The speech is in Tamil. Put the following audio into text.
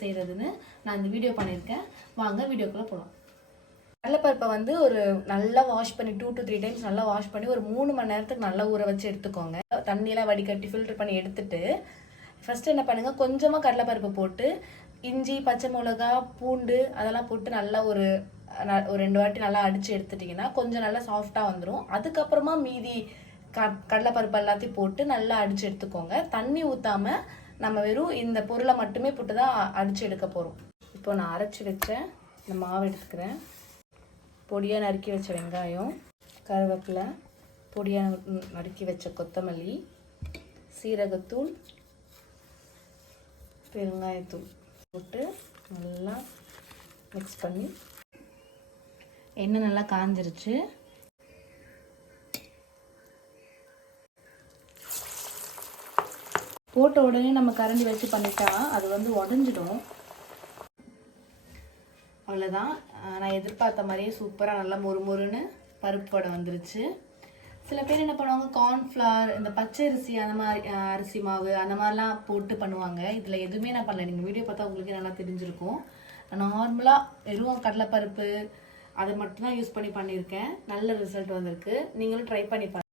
செய்கிறதுன்னு நான் இந்த வீடியோ பண்ணியிருக்கேன். வாங்க வீடியோக்குள்ளே போகலாம். கடலைப்பருப்பை வந்து ஒரு நல்லா வாஷ் பண்ணி 2 to 3 டைம்ஸ் நல்லா வாஷ் பண்ணி ஒரு 3 மணி நேரத்துக்கு நல்லா ஊற வச்சு எடுத்துக்கோங்க. தண்ணியெல்லாம் வடிகட்டி ஃபில்டர் பண்ணி எடுத்துட்டு ஃபஸ்ட்டு என்ன பண்ணுங்கள், கொஞ்சமாக கடலைப்பருப்பு போட்டு இஞ்சி, பச்சை மிளகா, பூண்டு அதெல்லாம் போட்டு நல்லா ஒரு 2 வாட்டி நல்லா அடித்து எடுத்துட்டிங்கன்னா கொஞ்சம் நல்லா சாஃப்டாக வந்துடும். அதுக்கப்புறமா மீதி கடலைப்பருப்பு எல்லாத்தையும் போட்டு நல்லா அடித்து எடுத்துக்கோங்க. தண்ணி ஊற்றாமல் நம்ம வெறும் இந்த பொருளை மட்டுமே போட்டு தான் அடித்து எடுக்க போகிறோம். இப்போ நான் அரைச்சி வச்ச இந்த மாவு எடுத்துக்கிறேன். பொடியாக நறுக்கி வச்ச வெங்காயம், கருவேப்பிலை, பொடியாக நறுக்கி வச்ச கொத்தமல்லி, சீரகத்தூள், பெருங்காயத்தூள் போட்டு நல்லா மிக்ஸ் பண்ணி எண்ணெய் நல்லா காஞ்சிருச்சு. போட்ட உடனே நம்ம கரண்டி வச்சு பண்ணிட்டா அது வந்து உடஞ்சிடும். அவ்வளோதான். நான் எதிர்பார்த்த மாதிரியே சூப்பராக நல்லா மொறுமொறுன்னு பருப்பு வடை வந்துருச்சு. சில பேர் என்ன பண்ணுவாங்க, கார்ன்ஃப்ளவர், இந்த பச்சரிசி அந்த மாதிரி அரிசி மாவு அந்த மாதிரிலாம் போட்டு பண்ணுவாங்க. இதில் எதுவுமே நான் பண்ணல. நீங்கள் வீடியோ பார்த்தா உங்களுக்கு நல்லா தெரிஞ்சிருக்கும். நார்மலாக வெறும் கடலைப்பருப்பு அதை மட்டும்தான் யூஸ் பண்ணி பண்ணியிருக்கேன். நல்ல ரிசல்ட் வந்திருக்கு. நீங்களும் ட்ரை பண்ணி பாருங்க.